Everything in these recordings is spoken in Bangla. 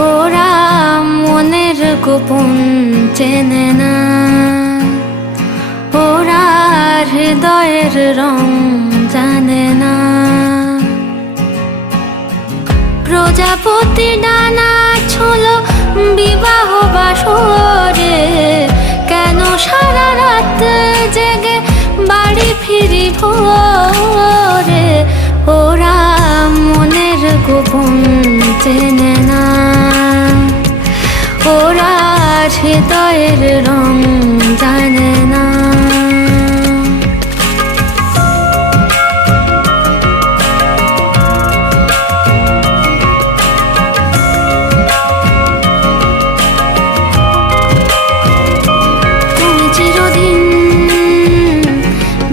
ওরা মনের গোপন চেনে না, ওরা হৃদয়ের রং জানে না। প্রজাপতি ডানা ছোলো বিবাহ বাসরে, কেন সারা রাত জেগে বাড়ি ফিরি ভোরে। ওরা মনের গোপন চেনে না, ওরা হৃদয়ের রং জানে না। তুমি চিরদিন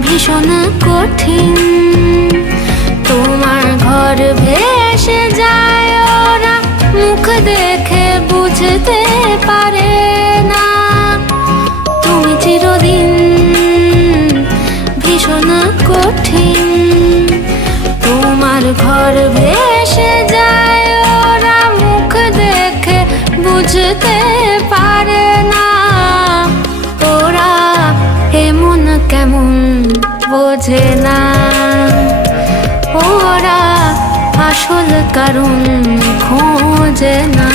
ভীষণ কঠিন, তোমার ঘর ভেসে যায়, ওরা মুখ দেখে বুঝতে পারে না। তুমি চিরদিন ভীষণ কঠিন, তোমার ঘর ভেসে যায়, ওরা মুখ দেখে বুঝতে পারে না। ওরা এমন কেমন বোঝে না, ওরা আসল কারণ খোঁজে না।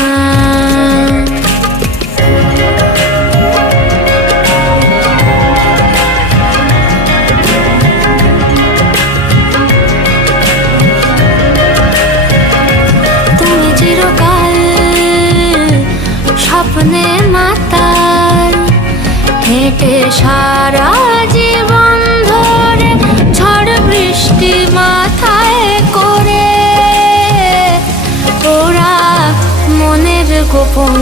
তুমি চিরকাল স্বপ্নে মাতাল, হেঁটে সারা জীবন ধরে ঝড় বৃষ্টি মাথায় করে। ওরা মনের গোপন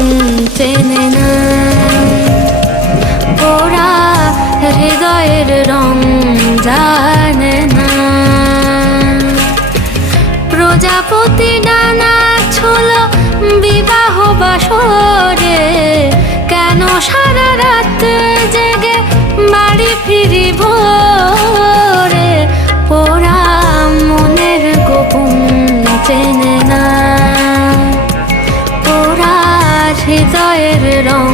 চেনে না, ওরা হৃদয়ের রং জানে না। প্রজাপতি ডানা ছোলো বিবাহ বাসরে, কেন সারা রাত জেগে বাড়ি ফিরি ভোরে। ওরা মনের গোপন চেনে না, ওরা হৃদয়ের রং